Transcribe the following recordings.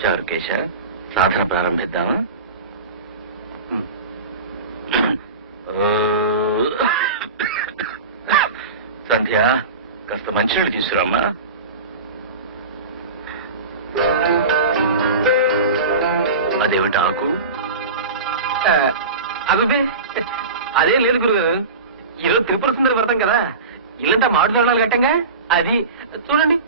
చారుకేశ, సాధన ప్రారంభిద్దామా? సంధ్య, కాస్త మంచినీళ్ళు తీసుకురామ్మా. అదేమిటి ఆకు? అదే అదేం లేదు గురుగారు, ఈరోజు త్రిపుర సుందరి వ్రతం కదా, ఇల్లంతా మామిడి తోరణాలు కట్టంగా, అది చూడండి.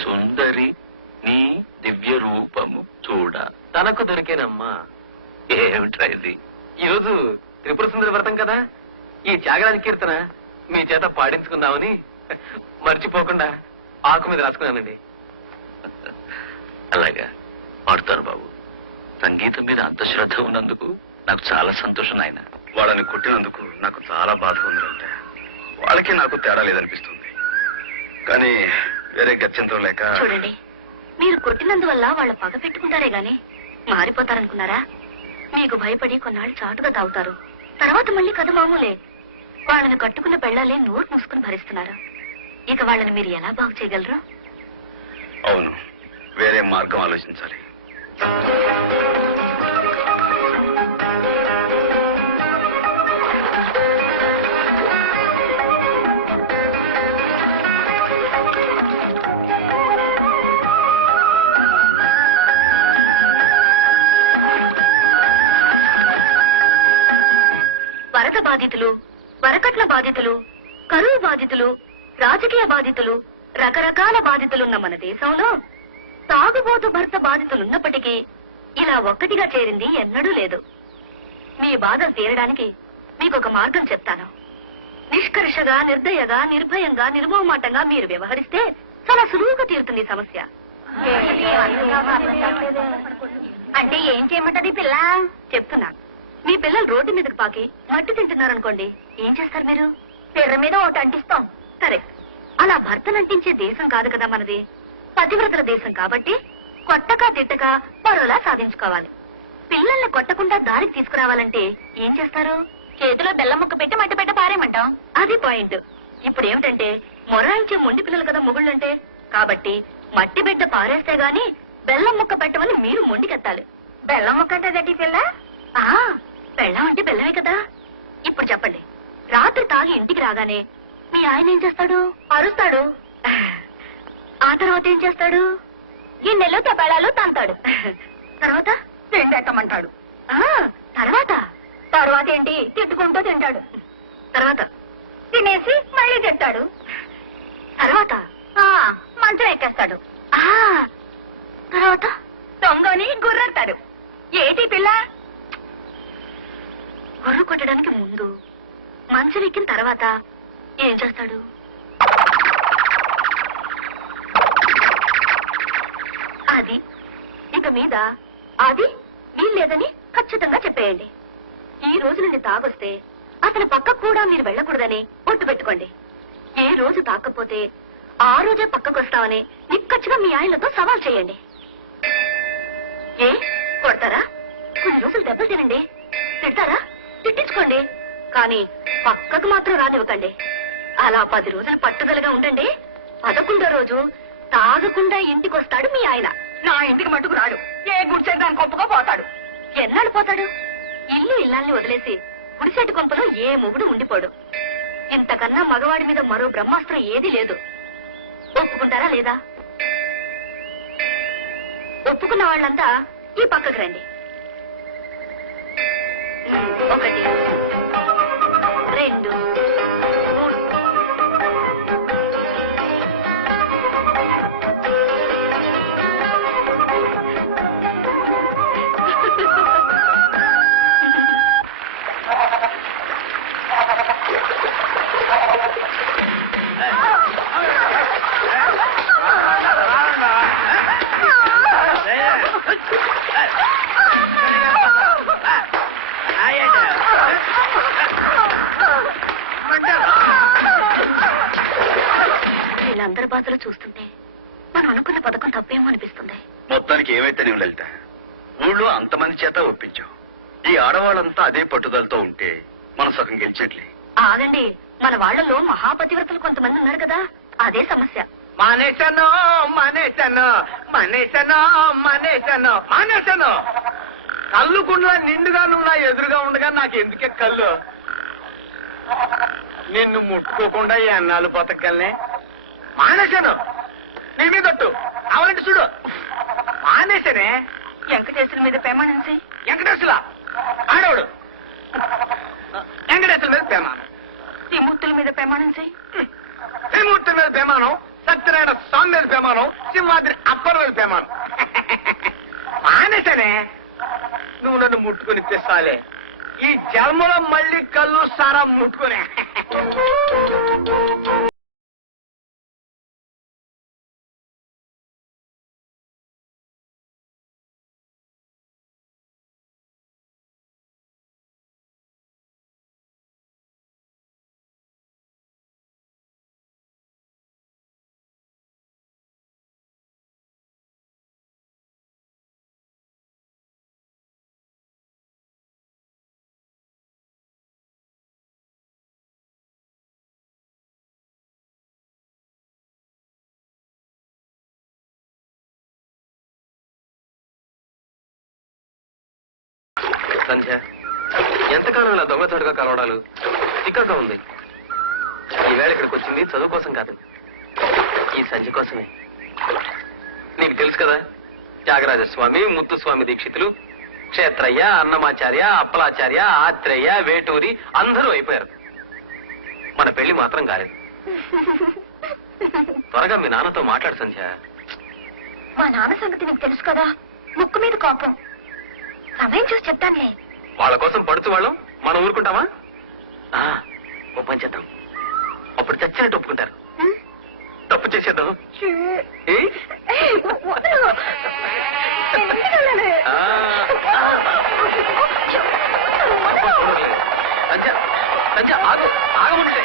సుందరి నీ దివ్య రూపము చూడ తనకు దొరికేనమ్మా. ఏమిట్రా ఇది? ఈరోజు త్రిపుర సుందరి వ్రతం కదా, ఈ త్యాగరాజ కీర్తన మీ చేత పాడించుకుందామని మర్చిపోకుండా ఆకు మీద రాసుకున్నానండి. అలాగా, పాడుతాను బాబు. సంగీతం మీద అంత శ్రద్ధ ఉన్నందుకు నాకు చాలా సంతోషం నాయన. వాళ్ళని కొట్టినందుకు నాకు చాలా బాధ ఉందంటే, వాళ్ళకి నాకు తేడా లేదనిపిస్తుంది. కానీ వేరే గత్యంతరం లేక. చూడండి, మీరు కొట్టినందువల్ల వాళ్ళ పగ పెట్టుకుంటారే గాని మారిపోతారనుకున్నారా? మీకు భయపడి కొన్నాళ్ళు చాటుగా తాగుతారు, తర్వాత మళ్ళీ కథ మామూలే. వాళ్ళని కట్టుకున్న పెళ్ళాలే నోరు మూసుకుని భరిస్తున్నారు. ఇక వాళ్ళని మీరు ఎలా బాగు చేయగలరు? అవును, వేరే మార్గం ఆలోచించాలి. వరద బాధితులు, వరకట్న బాధితులు, కరువు బాధితులు, రాజకీయ బాధితులు, రకరకాల బాధితులున్న మన దేశంలో తాగుబోతు భర్త బాధితులున్నప్పటికీ ఇలా ఒక్కటిగా చేరింది ఎన్నడూ లేదు. మీ బాధలు తీరడానికి మీకొక మార్గం చెప్తాను. నిష్కర్షగా, నిర్దయగా, నిర్భయంగా, నిర్మోహమాటంగా మీరు వ్యవహరిస్తే చాలా సులువుగా తీరుతుంది సమస్య. అంటే ఏం చేయమంటది పిల్ల? చెప్తున్నా. మీ పిల్లలు రోడ్డు మీదకి పాకి మట్టి తింటున్నారనుకోండి, ఏం చేస్తారు మీరు? పిర్ర మీద ఒకటి అంటిస్తాం. కరెక్ట్. అలా భర్తనంటించే దేశం కాదు కదా మనది, పతివ్రతల దేశం కాబట్టి కొట్టక తిట్టక పరోలా సాధించుకోవాలి. పిల్లల్ని కొట్టకుండా దారికి తీసుకురావాలంటే ఏం చేస్తారు? చేతిలో బెల్లం ముక్క పెట్టి మట్టి పెట్ట పారేమంటాం. అది పాయింట్. ఇప్పుడు ఏమిటంటే, మొరాయించే మొండి పిల్లలు కదా మొగుళ్ళంటే, కాబట్టి మట్టి బిడ్డ పారేస్తే గాని బెల్లం ముక్క పెట్టమని మీరు మొండికెత్తాలి. బెల్లం ముక్క అంటే పిల్ల? బెల్లం అంటే బెల్లమే కదా. ఇప్పుడు చెప్పండి, రాత్రి తాగి ఇంటికి రాగానే మీ ఆయన ఏం చేస్తాడు? అరుస్తాడు. ఆ తర్వాత ఏం చేస్తాడు? గిన్నెలు తపాళాలు తంతాడు. తర్వాత తిండెట్టమంటాడు. తర్వాత తర్వాత ఏంటి? తిట్టుకుంటూ తింటాడు. తర్వాత తినేసి మళ్ళీ తింటాడు. తర్వాత మంచం ఎక్కేస్తాడు. తర్వాత దొంగని గుర్రంటాడు. ఏటి పిల్ల? గుర్రు కొట్టడానికి ముందు, మంచం ఎక్కిన తర్వాత ఏం చేస్తాడు? అది ఇక మీద అది వీల్లేదని ఖచ్చితంగా చెప్పేయండి. ఈ రోజు నుండి తాగొస్తే అతని పక్కకు కూడా మీరు వెళ్ళకూడదని ఒట్టు పెట్టుకోండి. ఏ రోజు తాకపోతే ఆ రోజే పక్కకొస్తామని నిక్కచ్చిగా మీ ఆయనతో సవాల్ చేయండి. ఏ కొడతారా? కొన్ని రోజులు దెబ్బలు తినండి. తింటారా? తిట్టించుకోండి. కానీ పక్కకు మాత్రం రానివ్వకండి. అలా 10 రోజులు పట్టుదలగా ఉండండి. 11వ రోజు తాగకుండా ఇంటికొస్తాడు మీ ఆయన. నా ఇంటికి మట్టుకు రాడు. ఏ గుడిసెట్టు కొంపగా పోతాడు. ఎన్నాళ్ళు పోతాడు? ఇల్లు ఇల్లాల్ని వదిలేసి గుడిసెట్టు కొంపలో ఏ మొగుడు ఉండిపోడు. ఇంతకన్నా మగవాడి మీద మరో బ్రహ్మాస్త్రం ఏదీ లేదు. ఒప్పుకుంటారా లేదా? ఒప్పుకున్న వాళ్ళంతా ఈ పక్కకు రండి. 1 2 3 తప్పేమో అనిపిస్తుంది. మొత్తానికి ఏమైతే నువ్వు లలిత, ఊళ్ళో అంతమంది చేత ఒప్పించావు. ఈ ఆడవాళ్ళంతా అదే పట్టుదలతో ఉంటే మనం సగం గెలిచినట్లే. ఆగండి, మన వాళ్ళలో మహాపతివ్రతలు కొంతమంది ఉన్నారు కదా, అదే సమస్య. మానేశాను మానేశాను మానేశాను మానేశాను మానేశాను. కళ్ళు కుండలా నిండుగా నువ్వు నా ఎదురుగా ఉండగా నాకు ఎందుకే కళ్ళు? నిన్ను ముట్టుకోకుండా ఈ అన్నాలు బతకల్నే. మానేశాను, నీ మీదట్టు కావాలంటే చూడు. మానేశానే. వెంకటేశ్వర మీద పెమానెన్సీ. వెంకటేశ్వర ఆడవుడు. వెంకటేశ్వర మీద పేమానం, త్రిమూర్తుల మీద పెమానెన్సీ. త్రిమూర్తుల మీద పేమానం, సత్యనారాయణ స్వామి మీద పేమానం, సింహాద్రి అప్పర్ మీద పేమానం. మానేశానే. నువ్వు నన్ను ముట్టుకుని తెస్తాలే. ఈ జన్మలో మళ్ళీ కళ్ళు సారా ముట్టుకునే. సంధ్య, ఎంతకాలం ఇలా దొంగచాటుగా కలవడాలు? చిక్కగా ఉంది. ఈవేళ ఇక్కడికి వచ్చింది చదువు కోసం కాదు, ఈ సంధ్య కోసమే. నీకు తెలుసు కదా, త్యాగరాజస్వామి, ముత్తుస్వామి దీక్షితులు, క్షేత్రయ్య, అన్నమాచార్య, అప్పలాచార్య, ఆత్రేయ, వేటూరి అందరూ అయిపోయారు. మన పెళ్లి మాత్రం కాలేదు. త్వరగా మీ నాన్నతో మాట్లాడు సంధ్య. మా నాన్న సంగతి నీకు తెలుసు కదా, ముక్కు మీద కోపం. సమయం చూసి చెప్తానులే. వాళ్ళ కోసం పడుతూ వాళ్ళం మనం ఊరుకుంటామా? ఓ పని చేద్దాం, అప్పుడు చచ్చినట్టు ఒప్పుకుంటారు. తప్పు చేసేద్దాం. సంధ్య ఆగు, ఆగమంటే.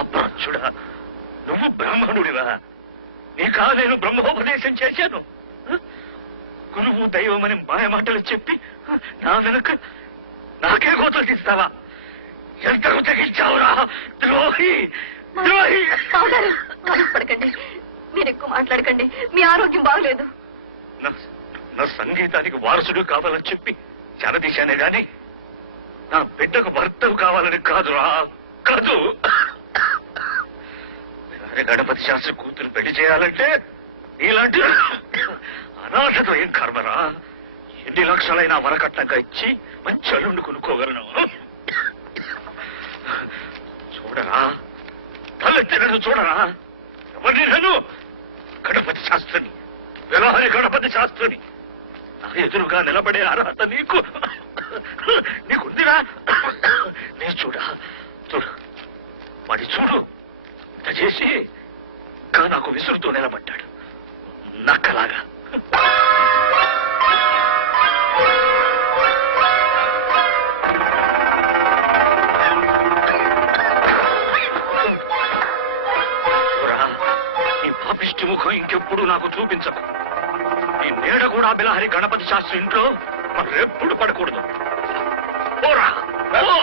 అప్రాచుడా, నువ్వు బ్రాహ్మణుడివా? నీకా నేను బ్రహ్మోపదేశం చేశాను? గురువు దైవమని మాయ మాటలు చెప్పి నా వెనక నాకే కోతలు తీస్తావా? ఎంతకు తెగించావురా ద్రోహి, ద్రోహి! పడకండి, మీరు ఎక్కువ మాట్లాడకండి, మీ ఆరోగ్యం బాగలేదు. నా సంగీతానికి వారసుడు కావాలని చెప్పి చెరదీశానే గాని నా బిడ్డకు భర్తవు కావాలని కాదురా, కాదు. గణపతి శాస్త్రి కూతురు పెళ్లి చేయాలంటే ఇలాంటి అనాథతో ఏం కర్మరా? ఎన్ని లక్షలైనా వరకట్నంగా ఇచ్చి మంచి అల్లుండి కొనుక్కోగలను. చూడరా, తలెత్తినను చూడరా. ఎవరిని నేను? గణపతి శాస్త్రిని, వ్యవహారి గణపతి శాస్త్రిని. నా ఎదురుగా నిలబడే అర్హత నీకుందిరా? నీ చూడా, చూడు వాడి చూడు. చేసి ఇంకా నాకు విసురుతూ నిలబడ్డాడు, నక్కలాగా. ఈ పాపిష్టి ముఖం ఇంకెప్పుడు నాకు చూపించకు. ఈ నీడ కూడా బిలహరి గణపతి శాస్త్రి ఇంట్లో మరెప్పుడు పడకూడదు. పోరా, పో.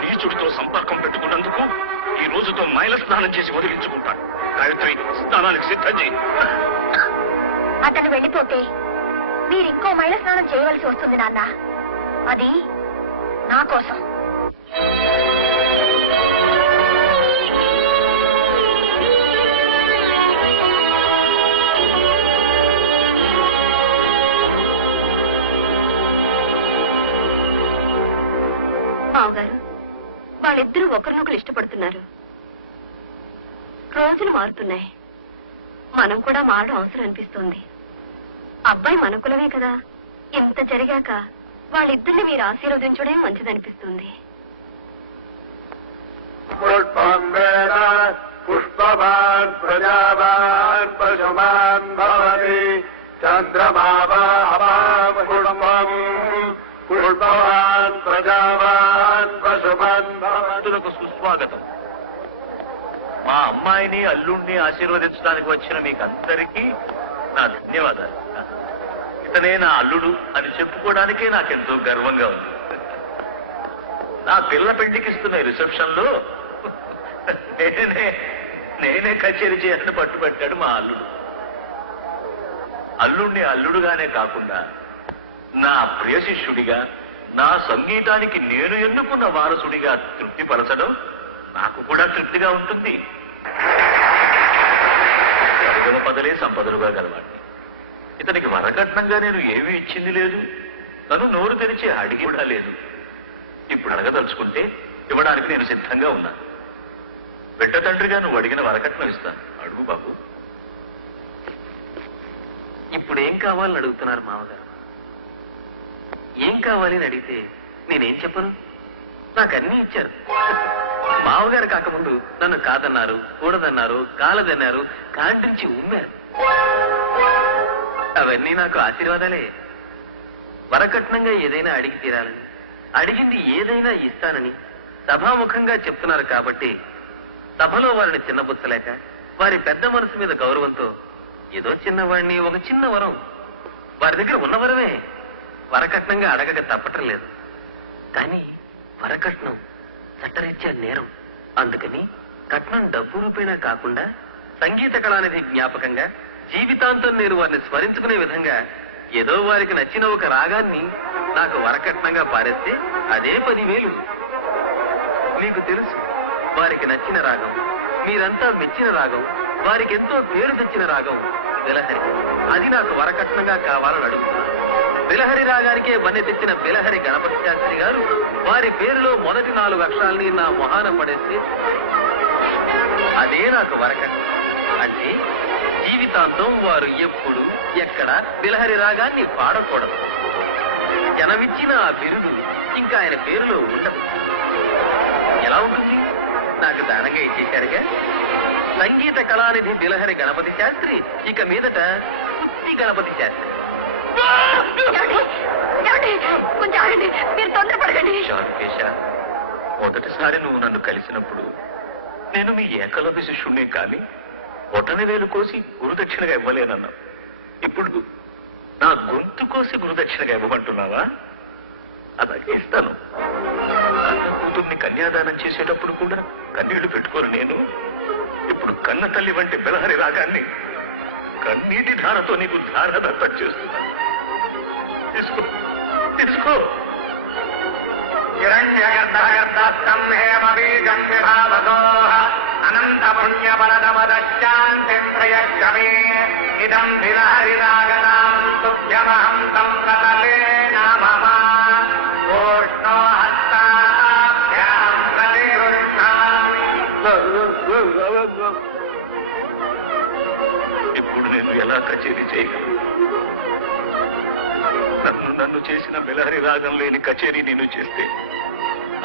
నీచుడితో సంపర్కం పెట్టుకున్నందుకు ఈ రోజుతో మైల స్నానం చేసి వదిలించుకుంటాడు. గాయత్రి, స్నానానికి సిద్ధం చేయి. అతను వెళ్ళిపోతే మీరింకో మైల స్నానం చేయవలసి వస్తుంది నాన్న. అది నా కోసం. బావగారు, వాళ్ళిద్దరూ ఒకరినొకరు ఇష్టపడుతున్నారు. రోజులు మారుతున్నాయి, మనం కూడా మారడం అవసరం అనిపిస్తోంది. అబ్బాయి మన కులమే కదా, ఇంత జరిగాక వాళ్ళిద్దరిని మీరు ఆశీర్వదించడం మంచిదనిపిస్తుంది. పుష్పం गोपान् प्रजावान् पशुमान् भवति चन्द्रमावाहवान् कुटुम्बम् पुष्पवान् प्रजावान् पशुमान् భవంతులకు సుస్వాగతం. మా అమ్మాయిని అల్లుణ్ణి ఆశీర్వదించడానికి వచ్చిన మీకందరికీ నా ధన్యవాదాలు. ఇతనే నా అల్లుడు అని చెప్పుకోవడానికే నాకెంతో గర్వంగా ఉంది. నా పిల్ల పెళ్లికి ఇస్తున్న రిసెప్షన్ లో నేనే కచేరీ చేయాలని పట్టుబట్టాడు మా అల్లుడు. అల్లుడిని అల్లుడుగానే కాకుండా నా ప్రియ శిష్యుడిగా, నా సంగీతానికి నేను ఎన్నుకున్న వారసుడిగా తృప్తిపరచడం నాకు కూడా తృప్తిగా ఉంటుంది. పదలే సంపదలుగా గలవాడిని. ఇతనికి వరకట్నంగా నేను ఏమీ ఇచ్చింది లేదు, నన్ను నోరు తెరిచి అడిగి కూడా లేదు. ఇప్పుడు అడగదలుచుకుంటే ఇవ్వడానికి నేను సిద్ధంగా ఉన్నాను. బిడ్డ తండ్రిగా నువ్వు అడిగిన వరకట్నం ఇస్తాను. అడుగు బాబు. ఇప్పుడు ఏం కావాలని అడుగుతున్నారు మామగారు? ఏం కావాలి అని అడిగితే నేనేం చెప్పను? నాకన్నీ ఇచ్చారు. మామగారు కాకముందు నన్ను కాదన్నారు, కూడదన్నారు, కాలదన్నారు, కాంటించి ఉమ్మారు. అవన్నీ నాకు ఆశీర్వాదాలే. వరకట్నంగా ఏదైనా అడిగి తీరాలని, అడిగింది ఏదైనా ఇస్తానని సభాముఖంగా చెప్తున్నారు కాబట్టి సభలో వారిని చిన్నబుచ్చలేక వారి పెద్ద మనసు మీద గౌరవంతో ఏదో చిన్నవాడిని ఒక చిన్న వరం, వారి దగ్గర ఉన్న వరమే వరకట్నంగా అడగక తప్పటం లేదు. కానీ వరకట్నం చట్టరీత్యా నేరం. అందుకని కట్నం డబ్బు రూపేణా కాకుండా సంగీత కళానిధి జ్ఞాపకంగా జీవితాంతం నేను వారిని స్మరించుకునే విధంగా ఏదో వారికి నచ్చిన ఒక రాగాన్ని నాకు వరకట్నంగా పారేస్తే అదే 10,000. మీకు తెలుసు, వారికి నచ్చిన రాగం, మీరంతా మెచ్చిన రాగం, వారికి ఎంతో పేరు తెచ్చిన రాగం బిలహరి. అది నాకు వరకట్నంగా కావాలని అడుగుతున్నాను. బిలహరి రాగానికే వన్నె తెచ్చిన బిలహరి గణపతి శాస్త్రి గారు వారి పేరులో మొదటి 4 అక్షరాల్ని నా మొహాన పడేస్తే అదే నాకు వరకట్నం. అంటే జీవితాంతం వారు ఎప్పుడు ఎక్కడ బిలహరి రాగాన్ని పాడకూడదు. జనమిచ్చిన ఆ బిరుదు ఇంకా ఆయన పేరులో ఉండదు. ఎలా ఉంటుంది? నాకు దానంగా ఇచ్చేశారుగా. సంగీత కళానిధి బిలహరి గణపతి శాస్త్రి, ఇక మీదట పుత్తి గణపతి శాస్త్రి. కొంచెం ఆగండి, మీరు తొందరపడకండి. చారుకేశ, మొదటిసారి నువ్వు నన్ను కలిసినప్పుడు నేను మీ ఏకలవ్య శిష్యుణ్ణి కానీ బొటన వేలు కోసి గురుదక్షిణగా ఇవ్వలేనన్నా. ఇప్పుడు నా గొంతు కోసి గురుదక్షిణగా ఇవ్వమంటున్నావా? అలాగే ఇస్తాను. కన్న కూతుర్ని కన్యాదానం చేసేటప్పుడు కూడా కన్నీళ్లు పెట్టుకోను నేను. ఇప్పుడు కన్న తల్లి వంటి బిలహరి రాగాన్ని కన్నీటి ధారతో నీకు ధారాదత్తం చేస్తున్నాను. తీసుకో, తీసుకో. హిరణ్యగర్భగర్భస్థం హేమబీజం విభావతోః అనంత పుణ్యఫలదపదశ్చాంతిం ప్రయచ్చమే ఇదం బిలహరి రాగనాం తుభ్యమహం తం ప్రతలే నమః ఓష్ణో హస్తాభ్యాం ప్రతిగృహ్ణామి. ఇప్పుడు నేను ఎలా కచేరీ చేయగలను? నన్ను చేసిన బిలహరి రాగం లేని కచేరీ నేను చేస్తే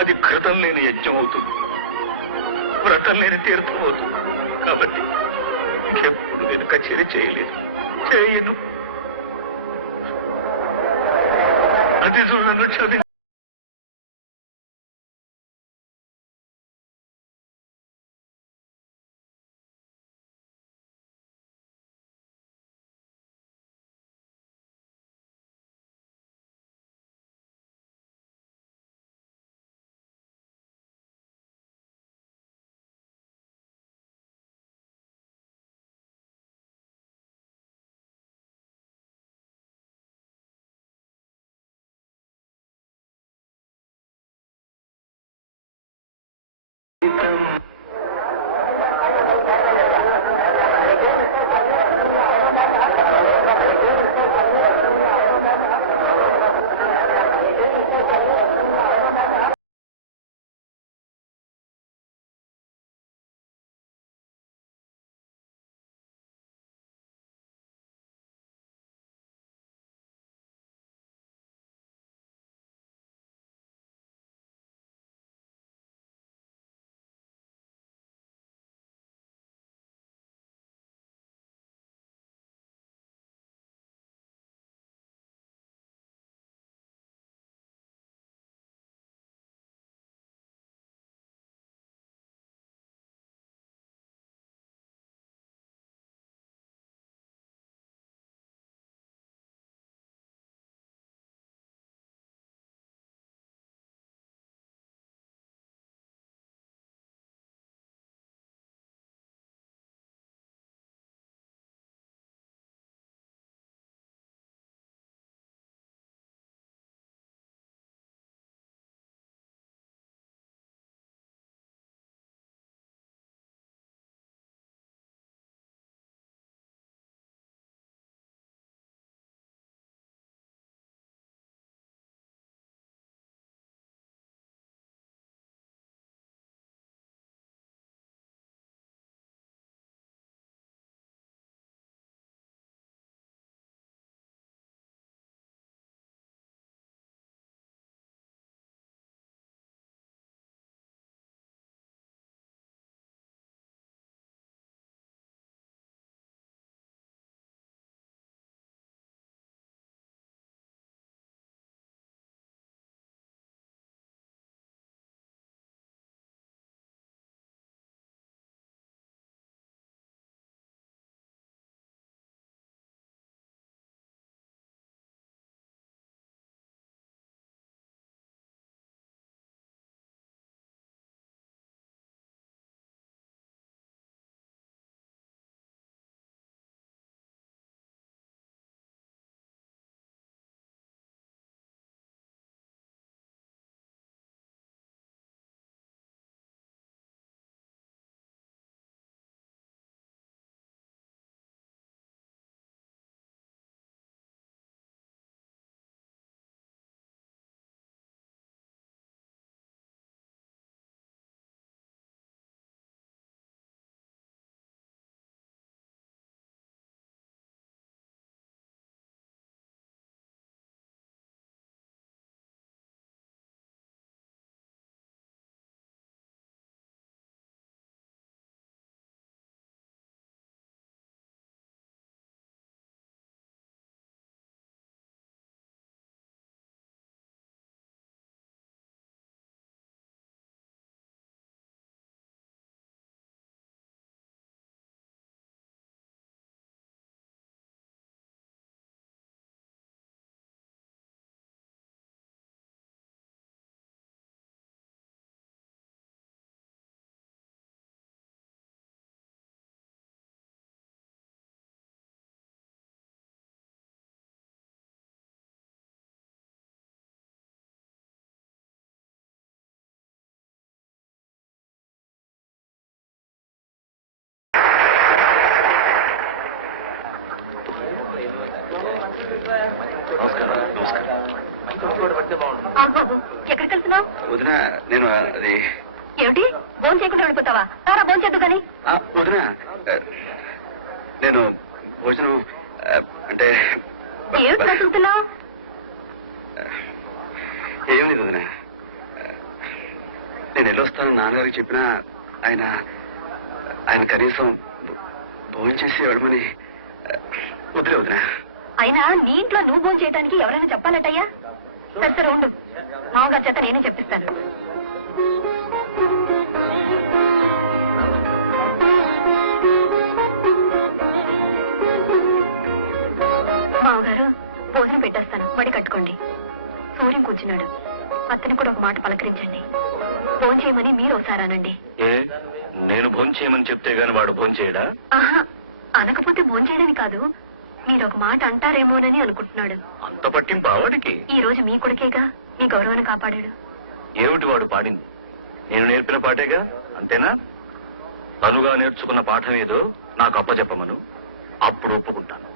అది ఘృతం లేని యజ్ఞం అవుతుంది, వ్రతం లేని తీర్థం అవుతుంది. కాబట్టి ఎప్పుడు నేను కచేరీ చేయలేదు, చేయను. అది చూడను. వదిన నేను అది ఏమిటి భోజనం చేయకుండా వెళ్ళిపోతావా? తారా భోజనం చేద్దు కానీ. వదిన నేను భోజనం అంటే ఏమిటి నచ్చుతున్నావు? ఏం లేదు వదిన. నేను వెళ్ళొస్తానని నాన్నగారికి చెప్పినా ఆయన కనీసం భోజనం చేసి వెళ్ళమని వదిలే వదిన. అయినా నీ ఇంట్లో నువ్వు భోజనం చేయడానికి ఎవరైనా చెప్పాలటయ్యా? సరే సరే ఉండు, మామగారి చేత నేనే చెప్పిస్తాను. మామగారు భోజనం పెట్టేస్తాను, బడి కట్టుకోండి. సూర్యం కూర్చున్నాడు, అతను కూడా ఒక మాట పలకరించండి. భోజనం చేయమని మీరు ఒకసారానండి. నేను భోజనం చేయమని చెప్తే గాని వాడు భోజనం చేయడా? ఆహా, అనకపోతే భోజనం చేయడని కాదు, మీరు ఒక మాట అంటారేమోనని అనుకుంటున్నాడు. అంత పట్టింపు వాడికి? ఈ రోజు మీ కొడుకేగా మీ గౌరవాన్ని కాపాడాడు. ఏమిటి వాడు పాడింది? నేను నేర్పిన పాటేగా, అంతేనా? తనుగా నేర్చుకున్న పాఠం ఏదో నాకు అప్పచెప్పమను, అప్పుడు ఒప్పుకుంటాను.